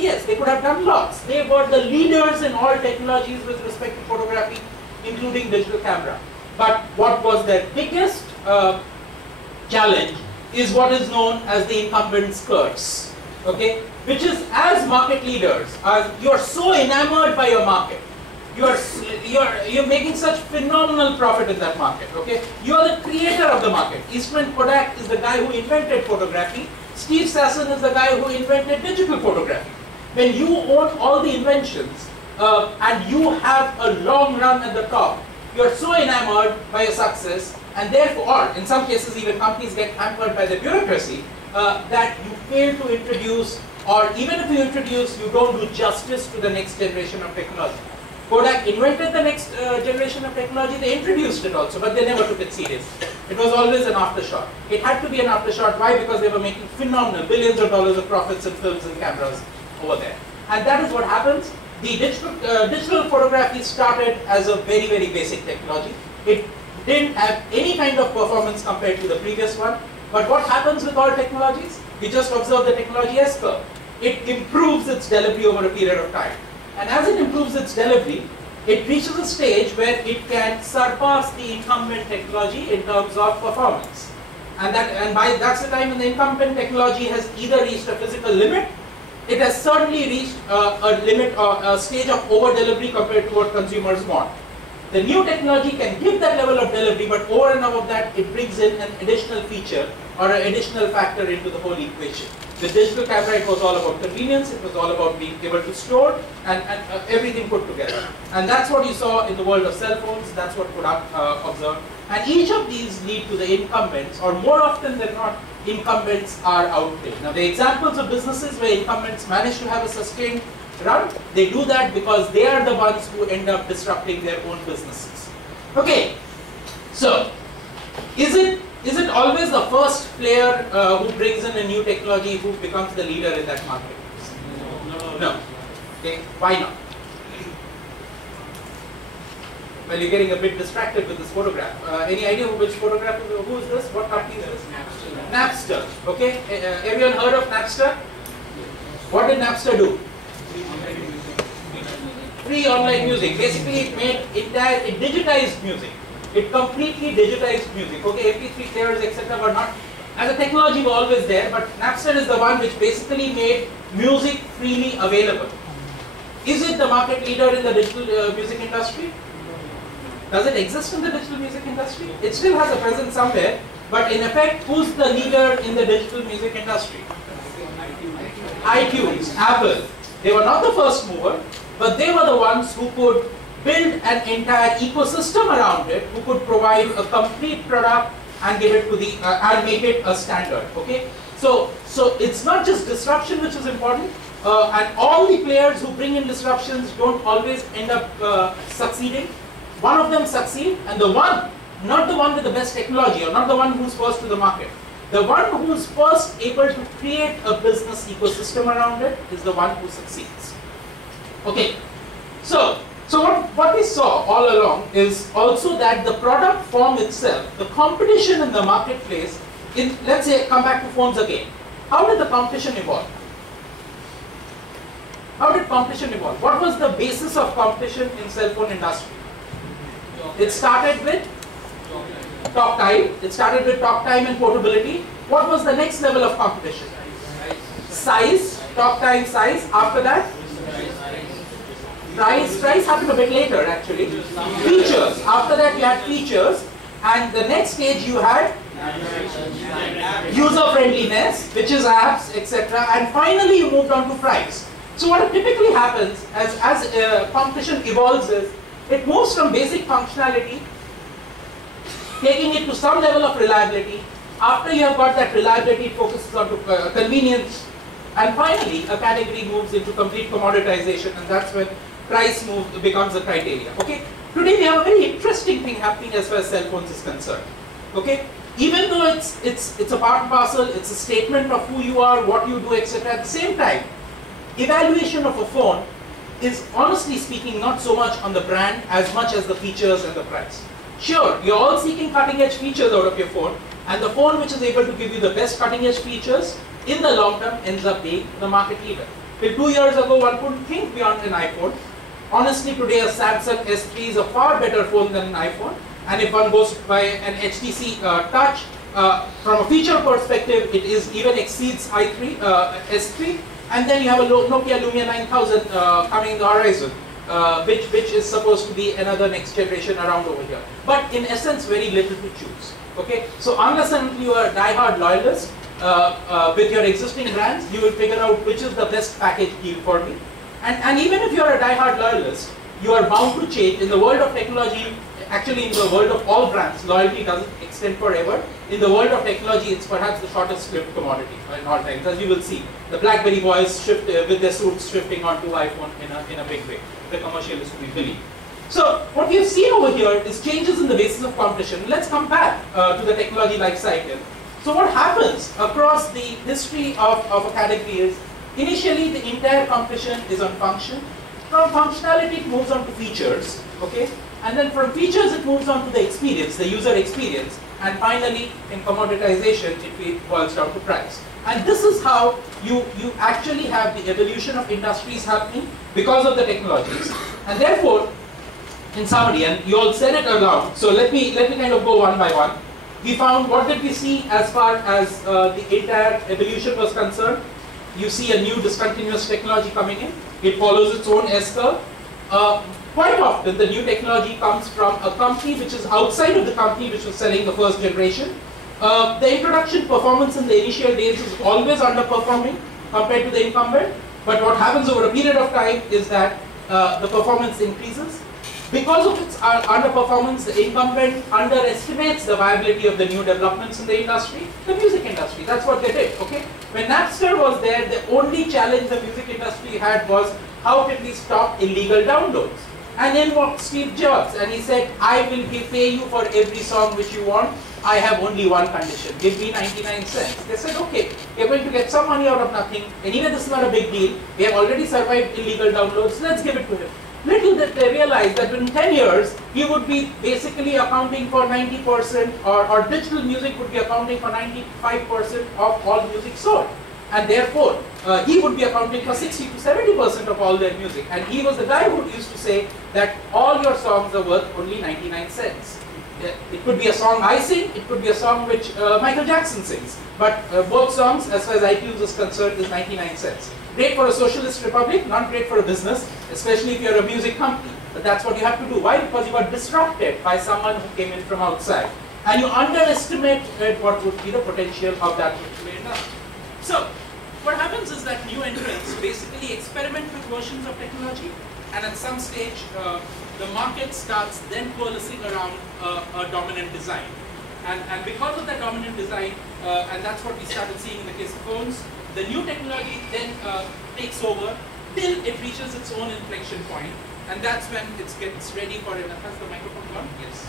yes, they could have done lots. They were the leaders in all technologies with respect to photography, including digital camera. But what was their biggest challenge is what is known as the incumbent's curse, okay? Which is, as market leaders, you are so enamored by your market. You're making such phenomenal profit in that market, okay? You are the creator of the market. Eastman Kodak is the guy who invented photography. Steve Sasson is the guy who invented digital photography. When you own all the inventions and you have a long run at the top, you're so enamored by your success, and therefore, or in some cases even companies get hampered by the bureaucracy, that you fail to introduce, or even if you introduce, you don't do justice to the next generation of technology. Kodak invented the next generation of technology, they introduced it also, but they never took it seriously. It was always an aftershock. It had to be an aftershock. Why? Because they were making phenomenal billions of dollars of profits in films and cameras over there. And that is what happens. The digital photography started as a very, very basic technology. It didn't have any kind of performance compared to the previous one. But what happens with all technologies? We just observe the technology S-curve. It improves its delivery over a period of time. And as it improves its delivery, it reaches a stage where it can surpass the incumbent technology in terms of performance. And that's the time when the incumbent technology has either reached a physical limit, it has certainly reached a limit or a stage of over-delivery compared to what consumers want. The new technology can give that level of delivery, but over and above that, it brings in an additional feature or an additional factor into the whole equation. With digital camera, it was all about convenience, it was all about being able to store and everything put together. And that's what you saw in the world of cell phones, that's what Kodak observed. And each of these lead to the incumbents, or more often than not, incumbents are outplayed. Now the examples of businesses where incumbents manage to have a sustained run, they do that because they are the ones who end up disrupting their own businesses. Okay, so is it always the first player who brings in a new technology who becomes the leader in that market? No. Okay, why not? Well, you're getting a bit distracted with this photograph. Any idea which photograph, who is this? What company is this? Napster. Okay, everyone heard of Napster? What did Napster do? Free online music. Basically, it digitized music. It completely digitized music. Okay, MP3 players, etc. were not, as a technology, were always there, but Napster is the one which basically made music freely available. Is it the market leader in the digital music industry? Does it exist in the digital music industry? It still has a presence somewhere, but in effect, who's the leader in the digital music industry? iTunes, Apple. They were not the first mover, but they were the ones who could build an entire ecosystem around it, who could provide a complete product and give it to the and make it a standard. Okay, so it's not just disruption which is important, and all the players who bring in disruptions don't always end up succeeding. One of them succeed, and the one, not the one with the best technology, or not the one who's first to the market, the one who's first able to create a business ecosystem around it is the one who succeeds. Okay, so what we saw all along is also that the product form itself, the competition in the marketplace, let's say, come back to phones again. How did the competition evolve? How did competition evolve? What was the basis of competition in cell phone industry? It started with talk time. It started with talk time and portability. What was the next level of competition? Size, talk time, size. After that, price. Price happened a bit later actually. Features. After that you had features, and the next stage you had user friendliness, which is apps, etc. And finally you moved on to price. So what typically happens as competition evolves is it moves from basic functionality, taking it to some level of reliability. After you have got that reliability, it focuses on convenience, and finally a category moves into complete commoditization, and that's when price becomes a criteria. Okay, today we have a very interesting thing happening as far as cell phones is concerned. Okay, even though it's a part and parcel, it's a statement of who you are, what you do, etc. At the same time, evaluation of a phone is, honestly speaking, not so much on the brand as much as the features and the price. Sure, you're all seeking cutting edge features out of your phone, and the phone which is able to give you the best cutting edge features in the long term ends up being the market leader. Till 2 years ago, one couldn't think beyond an iPhone. Honestly, today a Samsung S3 is a far better phone than an iPhone. And if one goes by an HTC Touch, from a feature perspective, it even exceeds S3. And then you have a Nokia Lumia 9000 coming in the horizon, which is supposed to be another next generation around over here. But in essence, very little to choose. Okay, so unless and until you are a die-hard loyalist with your existing brands, you will figure out which is the best package deal for me. And even if you are a die-hard loyalist, you are bound to change. In the world of technology, actually in the world of all brands, loyalty doesn't extend forever. In the world of technology, it's perhaps the shortest lived commodity in all times. As you will see, the BlackBerry boys shift with their suits shifting onto iPhone in a big way. The commercial is to be believed. So what we have seen over here is changes in the basis of competition. Let's come back to the technology life cycle. So what happens across the history of a category is, initially the entire competition is on function. From functionality it moves on to features, okay? And then from features it moves on to the experience, the user experience. And finally, in commoditization, it boils down to price. And this is how you actually have the evolution of industries happening because of the technologies. And therefore, in summary, and you all said it aloud, so let me kind of go one by one. We found, what did we see as far as the entire evolution was concerned? You see a new discontinuous technology coming in. It follows its own S-curve. Quite often, the new technology comes from a company which is outside of the company which was selling the first generation. The introduction performance in the initial days is always underperforming compared to the incumbent. But what happens over a period of time is that the performance increases. Because of its underperformance, the incumbent underestimates the viability of the new developments in the industry, the music industry. That's what they did, okay? When Napster was there, the only challenge the music industry had was, how can we stop illegal downloads? And then walked Steve Jobs, and he said, I will pay you for every song which you want. I have only one condition, give me 99 cents. They said, okay, you're going to get some money out of nothing. Anyway, this is not a big deal. We have already survived illegal downloads, let's give it to him. Little did they realize that in 10 years, he would be basically accounting for 90%, or digital music would be accounting for 95% of all music sold. And therefore, he would be accounting for 60 to 70% of all their music. And he was the guy who used to say that all your songs are worth only 99 cents. It could be a song I sing, it could be a song which Michael Jackson sings. But both songs, as far as iTunes is concerned, is 99 cents. Great for a socialist republic, not great for a business, especially if you're a music company. But that's what you have to do. Why? Because you got disrupted by someone who came in from outside. And you underestimate what would be the potential of that particular industry. So, what happens is that new entrants basically experiment with versions of technology, and at some stage, the market starts then coalescing around a dominant design. And because of that dominant design, and that's what we started seeing in the case of phones, the new technology then takes over till it reaches its own inflection point, and that's when it gets ready for it. Has the microphone gone? Yes.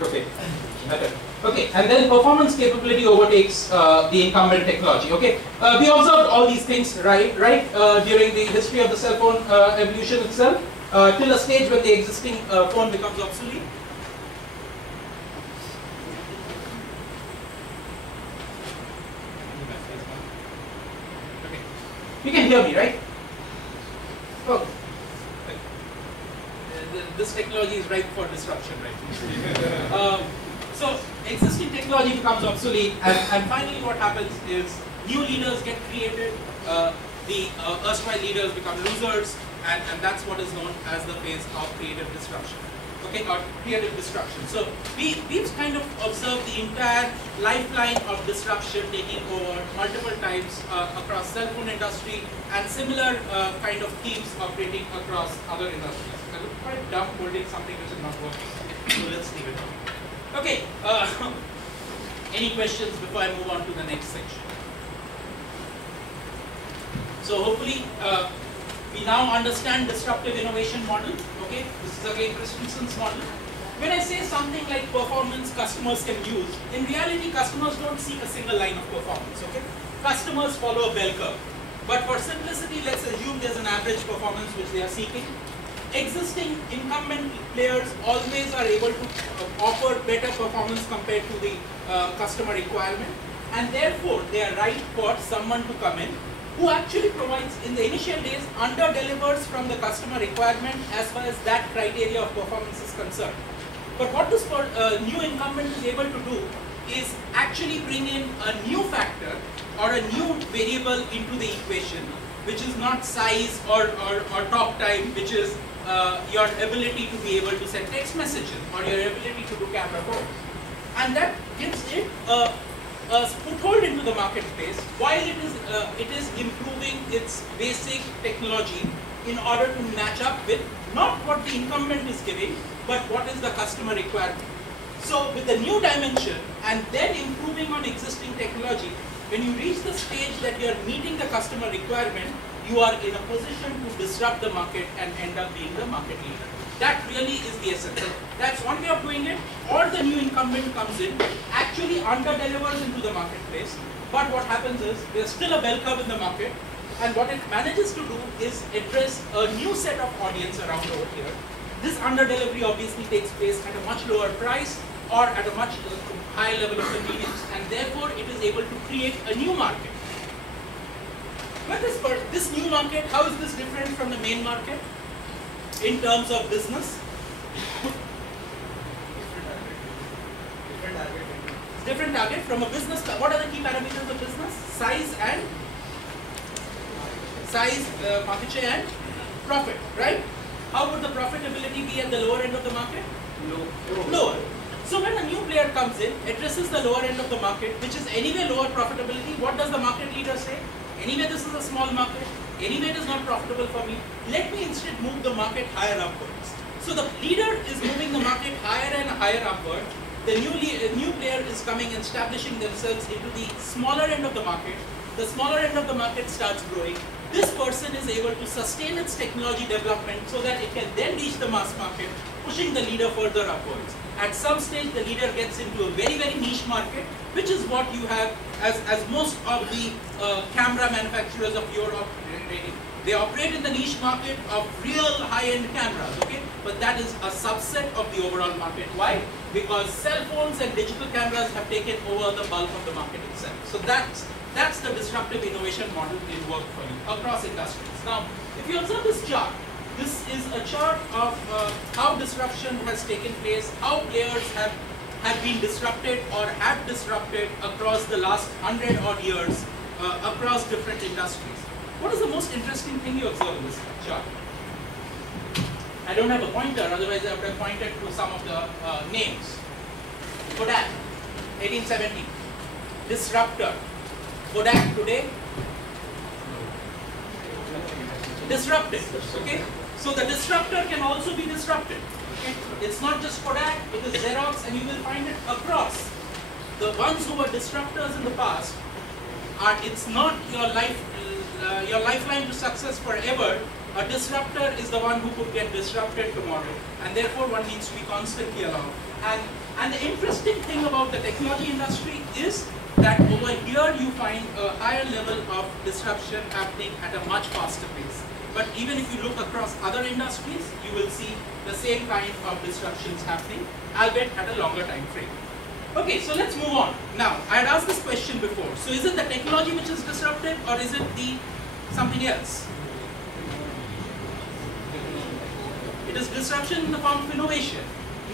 Okay. Better. Okay, and then performance capability overtakes the incumbent technology. Okay, we observed all these things right during the history of the cell phone evolution itself, till a stage when the existing phone becomes obsolete. Okay, you can hear me, right? Oh. This technology is ripe for disruption, right? So existing technology becomes obsolete, and finally what happens is new leaders get created, the erstwhile leaders become losers, and that's what is known as the phase of creative disruption. Okay, or creative disruption. So we've kind of observed the entire lifeline of disruption taking over multiple times across cell phone industry, and similar kind of themes operating across other industries. I look quite dumb holding something which is not working, so let's leave it. Okay, any questions before I move on to the next section? So hopefully we now understand disruptive innovation model. Okay, this is again Christensen's model. When I say something like performance customers can use, in reality customers don't seek a single line of performance. Okay, customers follow a bell curve. But for simplicity, let's assume there's an average performance which they are seeking. existing incumbent players always are able to offer better performance compared to the customer requirement, and therefore they are right for someone to come in who actually provides, in the initial days, under-delivers from the customer requirement as far as that criteria of performance is concerned. But what this new incumbent is able to do is actually bring in a new factor or a new variable into the equation, which is not size or talk time, which is your ability to be able to send text messages or your ability to do camera calls. And that gives it a foothold into the marketplace while it is improving its basic technology in order to match up with not what the incumbent is giving, but what is the customer requirement. So with the new dimension and then improving on existing technology, when you reach the stage that you are meeting the customer requirement, you are in a position to disrupt the market and end up being the market leader. That really is the essence. That's one way of doing it. Or the new incumbent comes in, actually under-delivers into the marketplace, but what happens is there's still a bell curve in the market, and what it manages to do is address a new set of audience around over here. This under-delivery obviously takes place at a much lower price or at a much higher level of convenience, and therefore it is able to create a new market. But this new market, how is this different from the main market in terms of business? Different target from a business. What are the key parameters of business? Size, market share, and profit, right? How would the profitability be at the lower end of the market? Lower. So when a new player comes in, addresses the lower end of the market, which is anyway lower profitability, what does the market leader say? Anyway, this is a small market. Anyway, it is not profitable for me. Let me instead move the market higher upwards. So the leader is moving the market higher and higher upward. The new player is coming and establishing themselves into the smaller end of the market. The smaller end of the market starts growing. This person is able to sustain its technology development so that it can then reach the mass market, pushing the leader further upwards. At some stage, the leader gets into a very, very niche market, which is what you have as most of the camera manufacturers of Europe operating. They operate in the niche market of real high-end cameras, okay? But that is a subset of the overall market. Why? Because cell phones and digital cameras have taken over the bulk of the market itself. So that's the disruptive innovation model in work for you across industries. Now, if you observe this chart, this is a chart of how disruption has taken place, how players have been disrupted or have disrupted across the last 100 odd years across different industries. What is the most interesting thing you observe in this chart? I don't have a pointer, otherwise I would have pointed to some of the names. Kodak, 1870. Disruptor. Kodak today? Disrupted, okay? So the disruptor can also be disrupted. Okay? It's not just Kodak, it is Xerox, and you will find it across. The ones who were disruptors in the past it's not your lifeline to success forever. A disruptor is the one who could get disrupted tomorrow, and therefore one needs to be constantly along. And the interesting thing about the technology industry is that over here you find a higher level of disruption happening at a much faster pace. But even if you look across other industries, you will see the same kind of disruptions happening, albeit at a longer time frame. Okay, so let's move on. Now, I had asked this question before. So is it the technology which is disruptive, or is it something else? It is disruption in the form of innovation.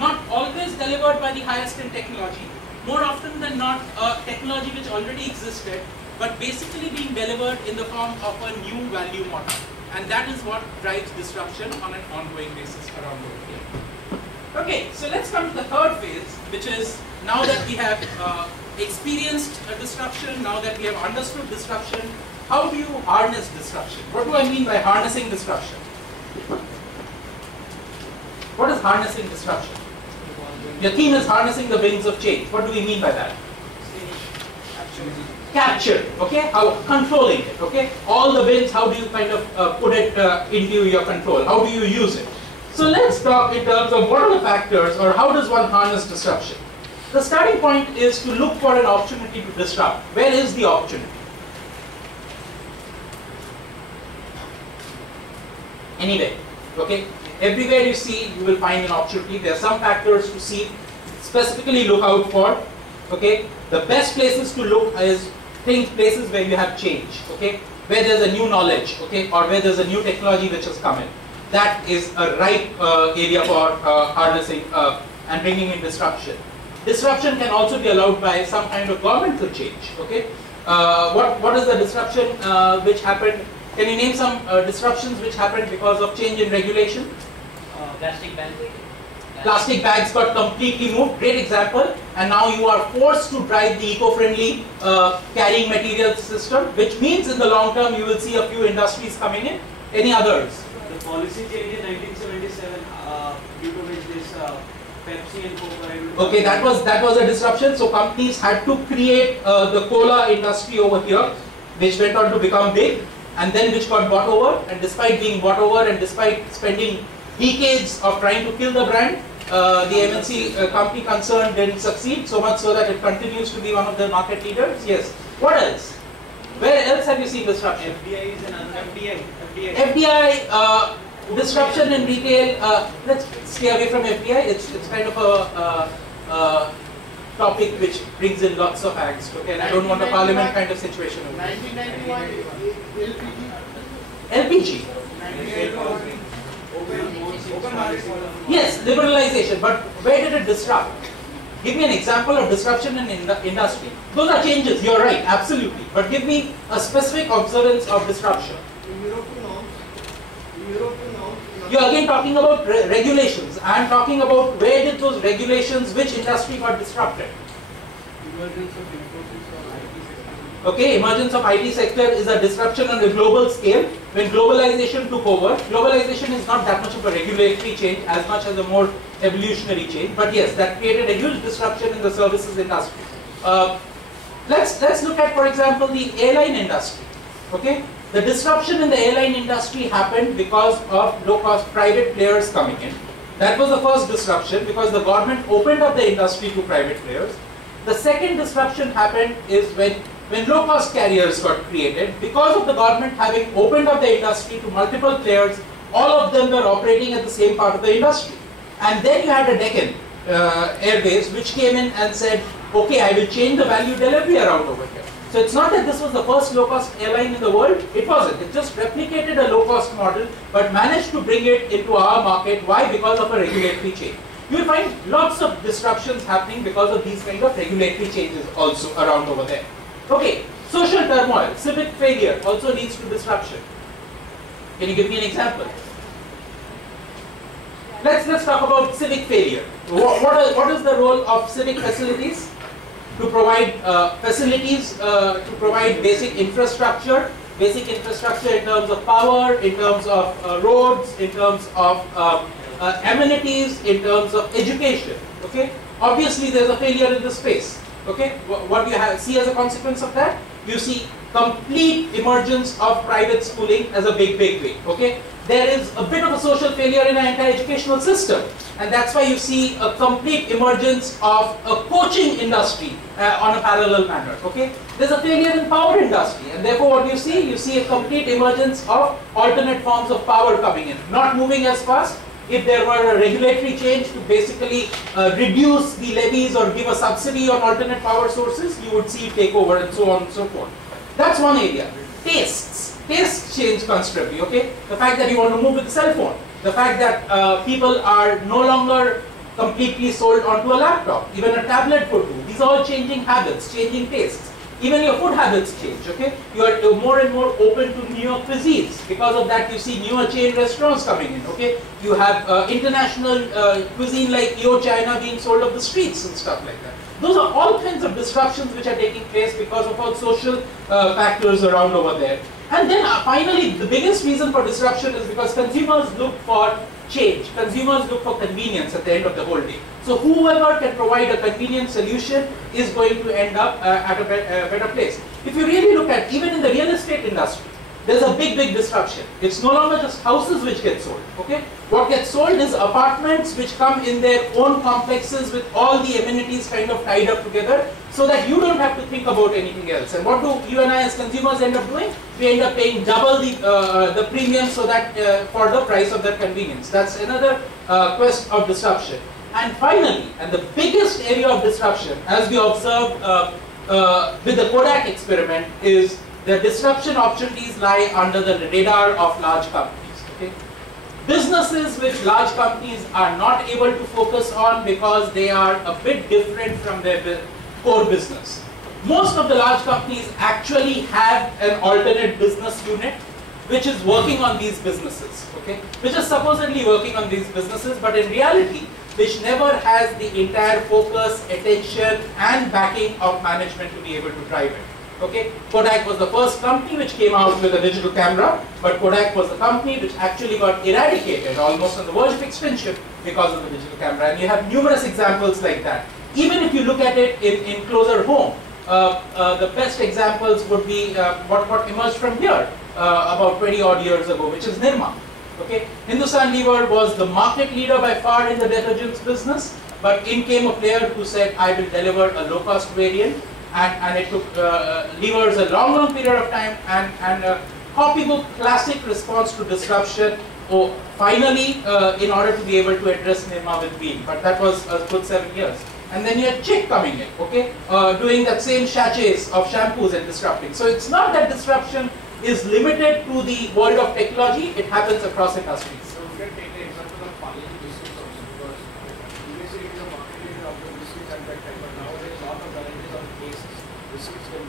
Not always delivered by the highest in technology. More often than not, a technology which already existed, but basically being delivered in the form of a new value model. And that is what drives disruption on an ongoing basis around the world. Okay, so let's come to the third phase, which is now that we have experienced a disruption, now that we have understood disruption, how do you harness disruption? What do I mean by harnessing disruption? What is harnessing disruption? Your theme is harnessing the winds of change. What do we mean by that? Capture, okay? How controlling it, okay? All the winds, how do you kind of put it into your control? How do you use it? So let's talk in terms of what are the factors, or how does one harness disruption? The starting point is to look for an opportunity to disrupt. Where is the opportunity? Anyway, okay? everywhere you see, you will find an opportunity. There are some factors to see, specifically look out for. Okay, the best places to look is places where you have change. Okay, where there's a new knowledge. Okay, or where there's a new technology which has come in. That is a ripe area for harnessing and bringing in disruption. Disruption can also be allowed by some kind of governmental change. Okay, what is the disruption which happened? Can you name some disruptions which happened because of change in regulation? Plastic bags. Plastic bags got completely moved. Great example. And now you are forced to drive the eco-friendly carrying materials system, which means in the long term you will see a few industries coming in. Any others? The policy change in 1977, due to which this Pepsi and Coca. Okay, that was a disruption. So companies had to create the cola industry over here, which went on to become big, and then which got bought over. And despite being bought over, and despite spending decades of trying to kill the brand, the MNC company concerned didn't succeed, so much so that it continues to be one of the market leaders. Yes. What else? Where else have you seen disruption? FDI is another. FDI disruption in retail. Let's stay away from FDI. It's kind of a topic which brings in lots of angst. Okay, and I don't want a parliament kind of situation. 1991 LPG. Yes, liberalization. But where did it disrupt? Give me an example of disruption in industry. Those are changes. You're right, absolutely. But give me a specific observance of disruption. European norms. You're again talking about regulations. I'm talking about where did those regulations, which industry got disrupted? Emergence of Infosys or IT sector. Okay, emergence of IT sector is a disruption on a global scale. When globalization took over, globalization is not that much of a regulatory change as much as a more evolutionary change. But yes, that created a huge disruption in the services industry. Let's look at, for example, the airline industry. Okay, the disruption in the airline industry happened because of low-cost private players coming in. That was the first disruption because the government opened up the industry to private players. The second disruption happened is when low-cost carriers got created. Because of the government having opened up the industry to multiple players, all of them were operating at the same part of the industry. And then you had a Deccan Airways which came in and said, okay, I will change the value delivery around over here. So it's not that this was the first low-cost airline in the world. It wasn't. It just replicated a low-cost model but managed to bring it into our market. Why? Because of a regulatory change. You will find lots of disruptions happening because of these kind of regulatory changes also around over there. Okay, social turmoil, civic failure also leads to disruption. Can you give me an example? Let's talk about civic failure. What is the role of civic facilities? To provide facilities, to provide basic infrastructure in terms of power, in terms of roads, in terms of amenities, in terms of education. Okay, obviously there's a failure in this space. Okay, what do you see as a consequence of that? You see complete emergence of private schooling as a big way. Okay, there is a bit of a social failure in our entire educational system, and that's why you see a complete emergence of a coaching industry on a parallel manner. Okay, there's a failure in power industry, and therefore what you see a complete emergence of alternate forms of power coming in, not moving as fast. If there were a regulatory change to basically reduce the levies or give a subsidy on alternate power sources, you would see it take over and so on and so forth. That's one area. Tastes change considerably. Okay, the fact that you want to move with a cell phone, the fact that people are no longer completely sold onto a laptop, even a tablet could do. These are all changing habits, changing tastes. Even your food habits change. Okay, you are more and more open to newer cuisines. Because of that, you see newer chain restaurants coming in. Okay, you have international cuisine like Yo China being sold off the streets and stuff like that. Those are all kinds of disruptions which are taking place because of all social factors around over there. And then finally, the biggest reason for disruption is because consumers look for change. Consumers look for convenience at the end of the whole day. So whoever can provide a convenient solution is going to end up at a better place. If you really look at, even in the real estate industry, there's a big disruption. It's no longer just houses which get sold, okay? What gets sold is apartments which come in their own complexes with all the amenities kind of tied up together, so that you don't have to think about anything else. And what do you and I as consumers end up doing? We end up paying double the premium so that for the price of that convenience. That's another quest of disruption. And finally, and the biggest area of disruption, as we observed with the Kodak experiment, is the disruption opportunities lie under the radar of large companies. Okay? Businesses which large companies are not able to focus on because they are a bit different from their core business. Most of the large companies actually have an alternate business unit which is working on these businesses, okay? Which is supposedly working on these businesses, but in reality, which never has the entire focus, attention, and backing of management to be able to drive it. Okay, Kodak was the first company which came out with a digital camera, but Kodak was the company which actually got eradicated, almost on the verge of extinction, because of the digital camera. And you have numerous examples like that. Even if you look at it in closer home, the best examples would be what emerged from here about 20 odd years ago, which is Nirma. Okay, Hindustan Lever was the market leader by far in the detergents business, but in came a player who said, I will deliver a low-cost variant. And it took levers a long period of time, and a copybook classic response to disruption. Finally, in order to be able to address Nirma with wheel, but that was a good 7 years. And then you had Chick coming in, okay, doing that same sachets of shampoos and disrupting. So it's not that disruption is limited to the world of technology; it happens across industries. So we can take the example of Parle-G biscuits also, because previously it was a market leader of the biscuits at that time, but now there is a lot of varieties of tastes. Biscuits can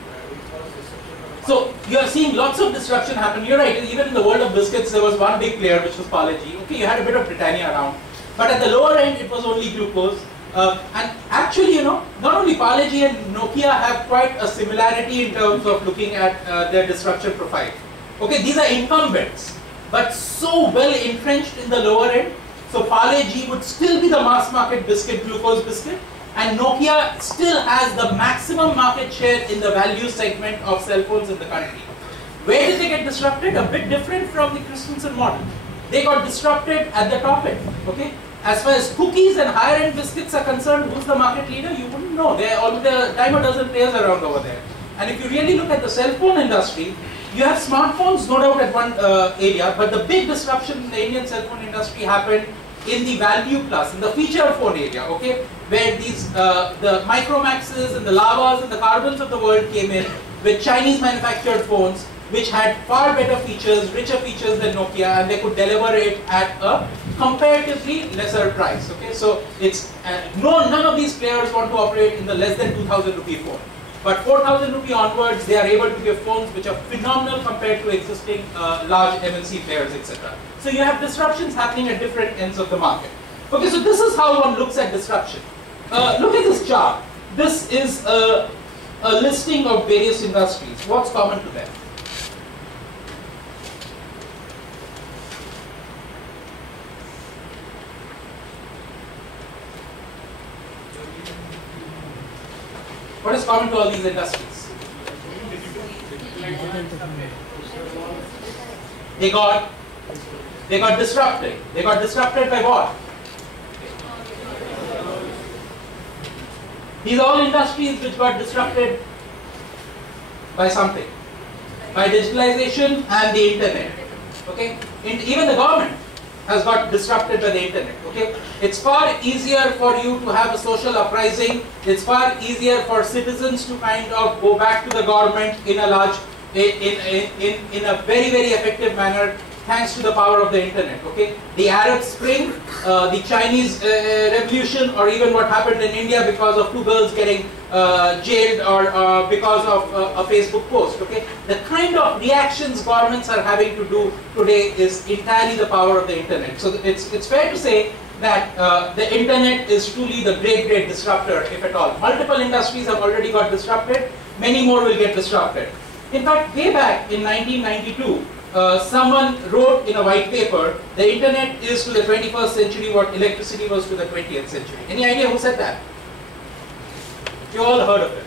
cause disruption. So you are seeing lots of disruption happen. You're right. Even in the world of biscuits, there was one big player, which was Parle-G. Okay, you had a bit of Britannia around, but at the lower end, it was only glucose. And actually, you know, not only Parle-G and Nokia have quite a similarity in terms of looking at their disruption profile. Okay, these are incumbents, but so well entrenched in the lower end. So Parle-G would still be the mass market biscuit, glucose biscuit, and Nokia still has the maximum market share in the value segment of cell phones in the country. Where did they get disrupted? A bit different from the Christensen model. They got disrupted at the top end. Okay. As far as cookies and higher-end biscuits are concerned, who's the market leader? You wouldn't know. There are already a dime a dozen players around over there. And if you really look at the cell phone industry, you have smartphones, no doubt, at one area, but the big disruption in the Indian cell phone industry happened in the value plus, in the feature phone area, okay, where these the Micromaxes and the Lavas and the Carbons of the world came in with Chinese manufactured phones, which had far better features, richer features than Nokia, and they could deliver it at a comparatively lesser price. Okay, so it's none of these players want to operate in the less than 2,000 rupee phone, but 4,000 rupee onwards, they are able to give phones which are phenomenal compared to existing large MNC players, etc. So you have disruptions happening at different ends of the market. Okay, so this is how one looks at disruption. Look at this chart. This is a listing of various industries. What's common to them? What is common to all these industries? They got disrupted. They got disrupted by what? These are all industries which got disrupted by something. By digitalization and the internet. Okay? Even the government has got disrupted by the internet. Okay, it's far easier for you to have a social uprising. It's far easier for citizens to kind of go back to the government in a large, in a very effective manner, thanks to the power of the internet. Okay, the Arab Spring, the Chinese Revolution, or even what happened in India because of 2 girls getting jailed, or because of a Facebook post. Okay, the kind of reactions governments are having to do today is entirely the power of the internet. So it's fair to say that the internet is truly the great disruptor, if at all. Multiple industries have already got disrupted. Many more will get disrupted. In fact, way back in 1992. Someone wrote in a white paper, the internet is to the 21st century what electricity was to the 20th century. Any idea who said that? You all heard of it.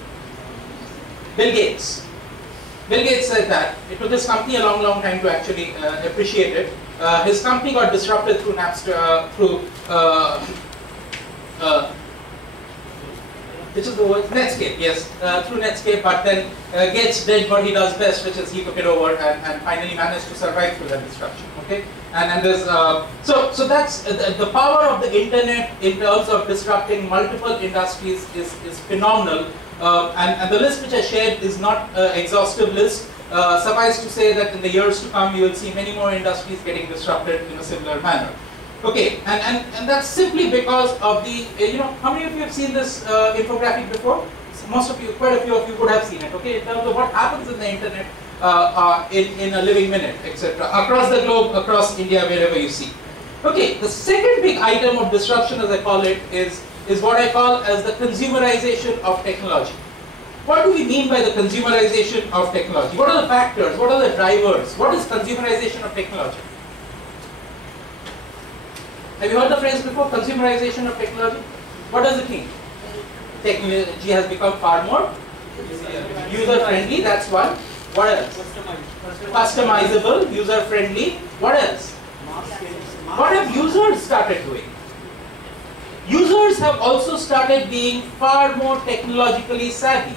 Bill Gates. Bill Gates said that it took his company a long time to actually appreciate it. His company got disrupted through Napster, which is the word? Netscape, yes, through Netscape, but then Gates did what he does best, which is he took it over and finally managed to survive through that disruption, okay? And there's, so that's, the power of the internet in terms of disrupting multiple industries is phenomenal, and the list which I shared is not an exhaustive list. Suffice to say that in the years to come, you will see many more industries getting disrupted in a similar manner. Okay, and that's simply because of the, how many of you have seen this infographic before? Most of you, quite a few of you would have seen it, okay, in terms of what happens in the internet in a living minute, etc. Across the globe, across India, wherever you see. Okay, the second big item of disruption, as I call it, is what I call as the consumerization of technology. What do we mean by the consumerization of technology? What are the factors? What are the drivers? What is consumerization of technology? Have you heard the phrase before, consumerization of technology? What does it mean? Technology has become far more user-friendly, that's one. What else? Customizable, user-friendly. What else? What have users started doing? Users have also started being far more technologically savvy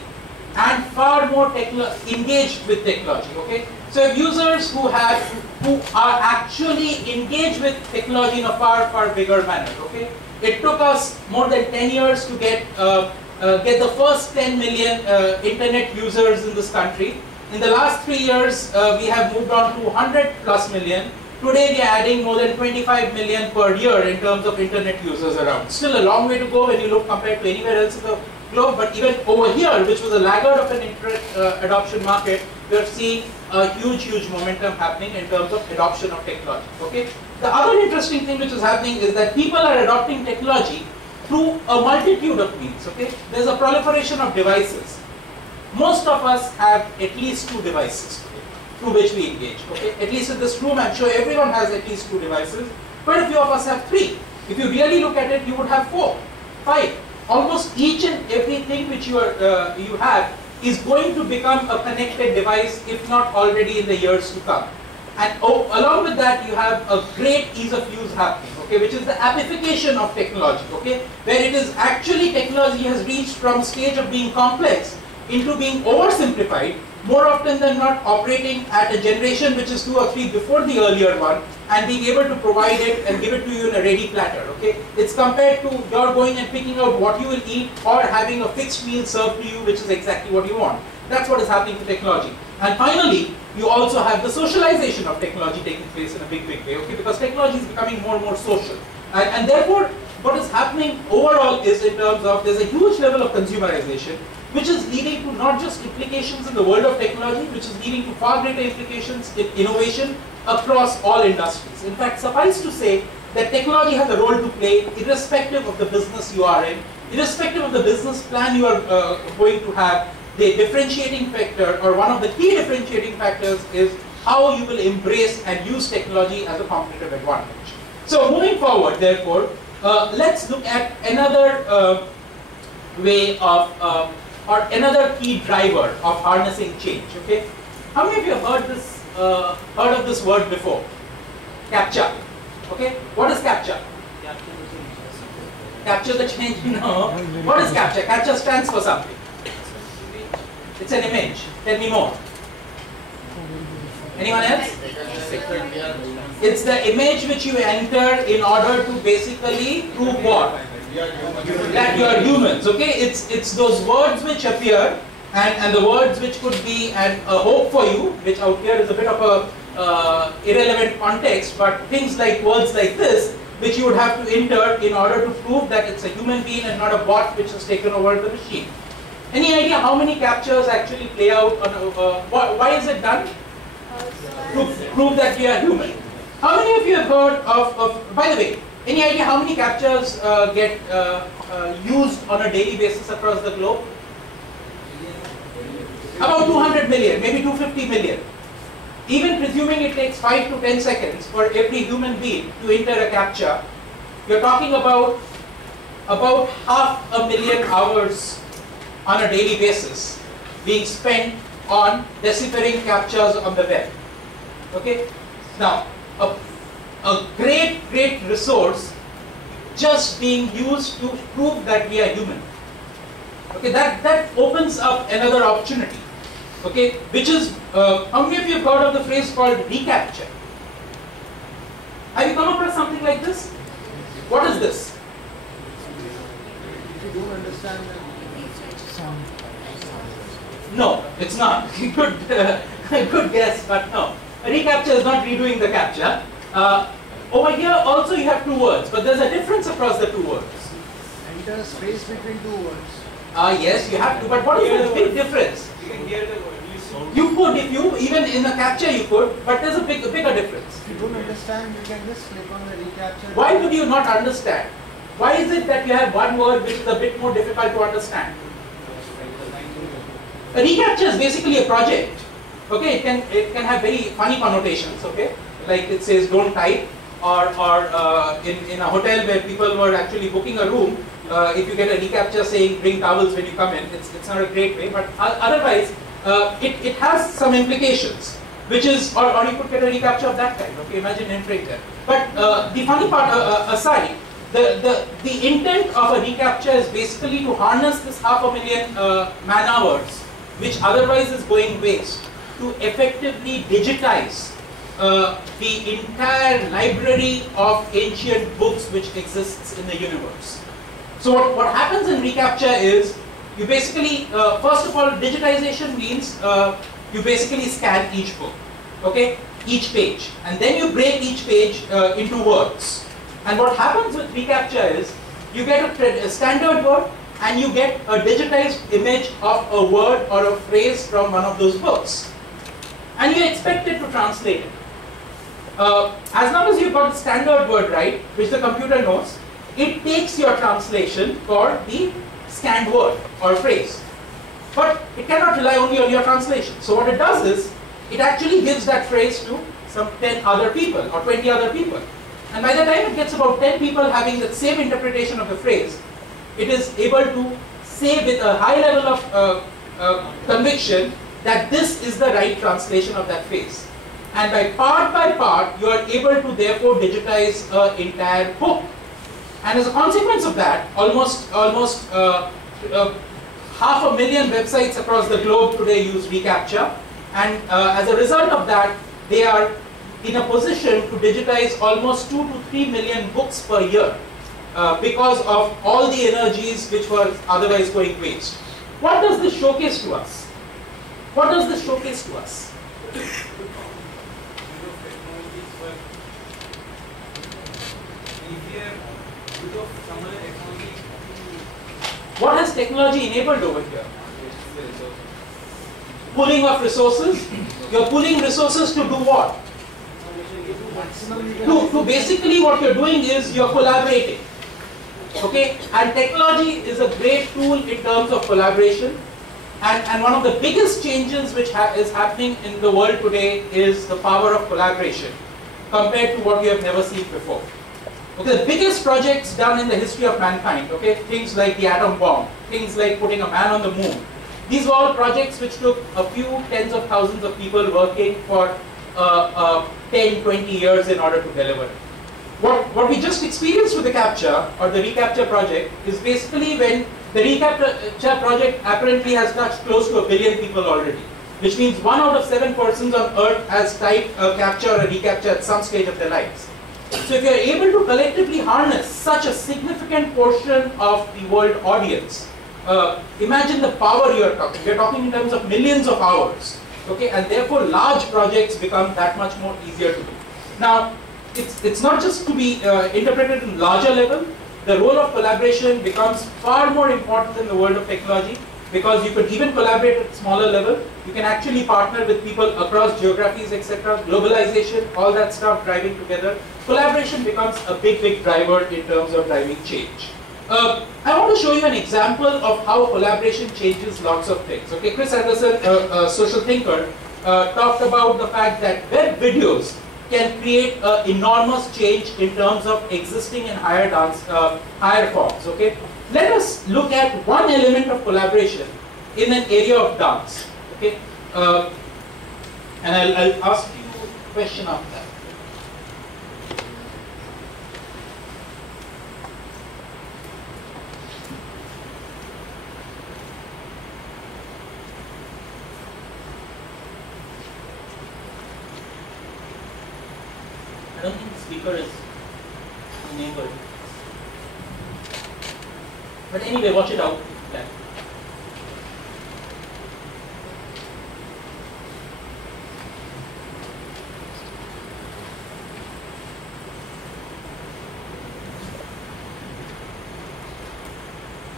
and far more engaged with technology, okay? So users who are actually engaged with technology in a far bigger manner, okay? It took us more than 10 years to get the first 10 million internet users in this country. In the last 3 years, we have moved on to 100+ million. Today we are adding more than 25 million per year in terms of internet users around. Still a long way to go when you look compared to anywhere else in the globe, but even over here, which was a laggard of an internet adoption market, we are seeing a huge momentum happening in terms of adoption of technology. Okay. The other interesting thing which is happening is that people are adopting technology through a multitude of means. Okay. There's a proliferation of devices. Most of us have at least 2 devices through which we engage. Okay. At least in this room, I'm sure everyone has at least 2 devices. Quite a few of us have 3. If you really look at it, you would have 4, 5. Almost each and everything which you have is going to become a connected device, if not already in the years to come. And along with that, you have a great ease of use happening, okay, which is the appification of technology, okay, where it is actually technology has reached from a stage of being complex into being oversimplified, more often than not operating at a generation which is 2 or 3 before the earlier one, and being able to provide it and give it to you in a ready platter, okay? It's compared to your going and picking out what you will eat or having a fixed meal served to you, which is exactly what you want. That's what is happening to technology. And finally, you also have the socialization of technology taking place in a big way, okay? Because technology is becoming more and more social. And therefore, what is happening overall is in terms of, there's a huge level of consumerization, which is leading to not just implications in the world of technology, which is leading to far greater implications in innovation across all industries. In fact, suffice to say that technology has a role to play irrespective of the business you are in, irrespective of the business plan you are going to have. The differentiating factor, or one of the key differentiating factors, is how you will embrace and use technology as a competitive advantage. So moving forward, therefore, let's look at another way of or another key driver of harnessing change. Okay, how many of you have heard of this word before? CAPTCHA. Okay, what is CAPTCHA? Capture the change. No. What is CAPTCHA? CAPTCHA stands for something. It's an image. Tell me more. Anyone else? It's the image which you enter in order to basically prove what? That you are humans, okay? It's those words which appear, and the words which could be a hope for you, which out here is a bit of a irrelevant context, but things like words like this, which you would have to enter in order to prove that it's a human being and not a bot which has taken over the machine. Any idea how many captures actually play out on why is it done? To prove that we are human. How many of you have heard of by the way, any idea how many captures get used on a daily basis across the globe? About 200 million, maybe 250 million. Even presuming it takes 5 to 10 seconds for every human being to enter a captcha, you're talking about 500,000 hours on a daily basis being spent on deciphering captchas on the web. Okay. Now, a great resource just being used to prove that we are human. Okay, that opens up another opportunity. Okay, which is, how many of you have heard of the phrase called reCAPTCHA? Have you come across something like this? What is this? If you don't understand No, it's not. Good guess, but no. ReCAPTCHA is not redoing the captcha. Over here also you have two words, but there's a difference across the two words. enter space between two words. Yes, you have to, but what is the big difference? You can hear the word. Listen. You could, if you, even in a captcha you could, but there's a bigger difference. If you don't understand, you can just click on the reCAPTCHA. Why would you not understand? Why is it that you have one word which is a bit more difficult to understand? A reCAPTCHA is basically a project. Okay, it can have very funny connotations. Okay, like it says don't type, or in a hotel where people were actually booking a room, if you get a reCAPTCHA saying bring towels when you come in, it's not a great way. But otherwise, it has some implications, which is, or you could get a reCAPTCHA of that kind. Okay, imagine entering there. But the funny part aside, the intent of a reCAPTCHA is basically to harness this 500,000 man hours, which otherwise is going waste, to effectively digitize the entire library of ancient books which exists in the universe. So what happens in reCAPTCHA is, you basically, first of all, digitization means you basically scan each book, okay, each page, and then you break each page into words. And what happens with reCAPTCHA is, you get a standard word, and you get a digitized image of a word or a phrase from one of those books. And you expect it to translate it. As long as you've got the standard word right, which the computer knows, it takes your translation for the scanned word or phrase. But it cannot rely only on your translation. So what it does is, it actually gives that phrase to some 10 other people or 20 other people. And by the time it gets about 10 people having the same interpretation of the phrase, it is able to say with a high level of conviction that this is the right translation of that phrase. And by part, you are able to therefore digitize an entire book. And as a consequence of that, almost 500,000 websites across the globe today use reCAPTCHA. And as a result of that, they are in a position to digitize almost 2 to 3 million books per year. Because of all the energies which were otherwise going waste. What does this showcase to us? What does this showcase to us? What has technology enabled over here? Pulling of resources. You're pulling resources to do what? To basically what you're doing is you're collaborating. Okay, and technology is a great tool in terms of collaboration, and one of the biggest changes which is happening in the world today is the power of collaboration compared to what we have never seen before. Okay, the biggest projects done in the history of mankind, okay, things like the atom bomb, things like putting a man on the moon, these were all projects which took a few tens of thousands of people working for 10, 20 years in order to deliver it. What we just experienced with the CAPTCHA or the reCAPTCHA project is basically when the reCAPTCHA project apparently has touched close to 1 billion people already, which means 1 out of 7 persons on earth has typed a CAPTCHA or a reCAPTCHA at some stage of their lives. So if you are able to collectively harness such a significant portion of the world audience, imagine the power you are talking. We are talking in terms of millions of hours, okay, and therefore large projects become that much more easier to do. Now, it's not just to be interpreted in larger level. The role of collaboration becomes far more important in the world of technology, because you could even collaborate at smaller level. You can actually partner with people across geographies, etc. Globalization, all that stuff driving together. Collaboration becomes a big driver in terms of driving change. I want to show you an example of how collaboration changes lots of things. Okay, Chris Anderson, a social thinker, talked about the fact that web videos can create an enormous change in terms of existing in higher forms. Okay, let us look at one element of collaboration in an area of dance. Okay, And I'll ask you a question after that. I don't think the speaker is enabled. But anyway, watch it out. Yeah.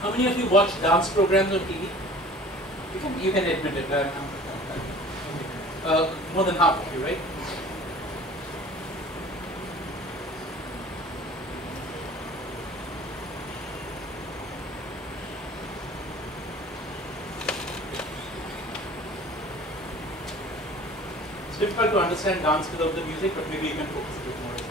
How many of you watch dance programs on TV? You can admit it. More than half of you, right? It's difficult to understand dance without the music, but maybe you can focus a bit more on this.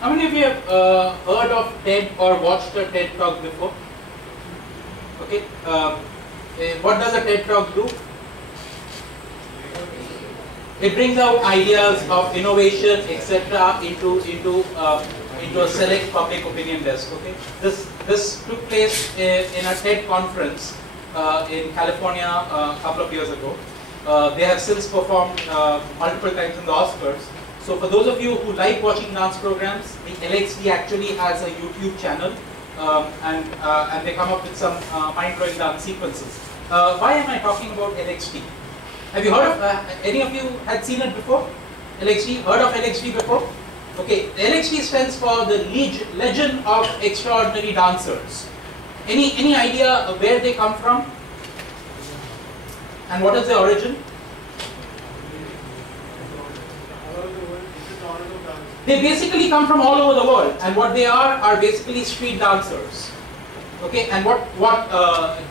How many of you have heard of TED or watched a TED talk before? Okay. What does a TED talk do? It brings out ideas of innovation, etc., into a select public opinion desk. Okay. This took place in a TED conference in California a couple of years ago. They have since performed multiple times in the Oscars. So for those of you who like watching dance programs, the LXD actually has a YouTube channel, and they come up with some mind-blowing dance sequences. Why am I talking about LXD? Have you heard of, any of you had seen it before? LXD, heard of LXD before? Okay, the LXD stands for the Legend of Extraordinary Dancers. Any idea of where they come from? And what is their origin? They basically come from all over the world, and what they are basically street dancers. Okay, and what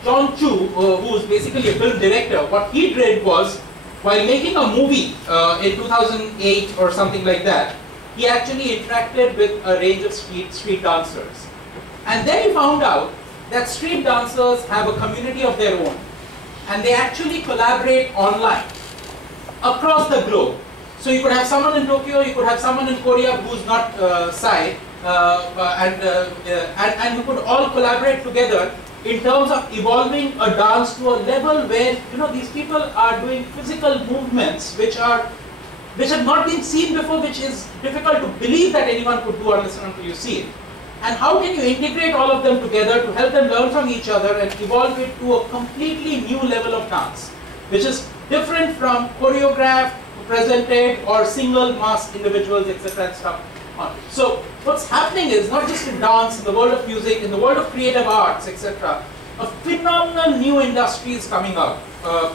John Chu, who is basically a film director, what he did was, while making a movie in 2008 or something like that, he actually interacted with a range of street dancers. And then he found out that street dancers have a community of their own, and they actually collaborate online across the globe. So you could have someone in Tokyo, you could have someone in Korea who's not Sai, and you could all collaborate together in terms of evolving a dance to a level where these people are doing physical movements which have not been seen before, which is difficult to believe that anyone could do unless and until you see it. And how can you integrate all of them together to help them learn from each other and evolve it to a completely new level of dance, which is different from choreographed, presented, or single masked individuals, etc. and stuff. So what's happening is, not just in dance, in the world of music, in the world of creative arts, etc., a phenomenal new industry is coming out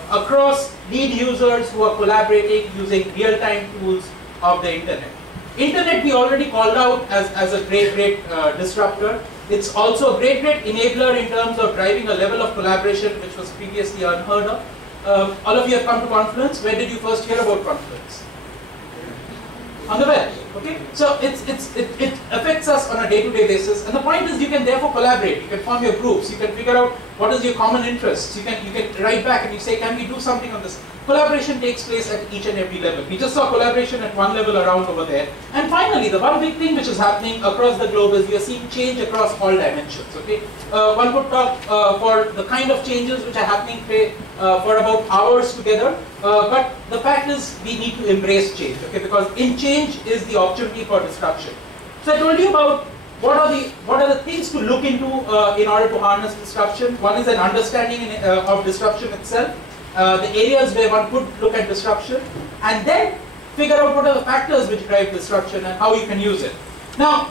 across lead users who are collaborating using real-time tools of the internet. Internet we already called out as a great disruptor. It's also a great enabler in terms of driving a level of collaboration which was previously unheard of. All of you have come to Confluence. Where did you first hear about Confluence? On the web. Okay, so it affects us on a day-to-day basis, and the point is you can therefore collaborate. You can form your groups. You can figure out What is your common interest? You can write back and you say, can we do something on this? Collaboration takes place at each and every level. We just saw collaboration at one level around over there. And finally, the one big thing which is happening across the globe is we are seeing change across all dimensions. Okay, one would talk for the kind of changes which are happening for about hours together. But the fact is, we need to embrace change. Okay, because in change is the opportunity for disruption. So I told you about what are the things to look into in order to harness disruption. One is an understanding of disruption itself. The areas where one could look at disruption, and then figure out what are the factors which drive disruption and how you can use it. Now,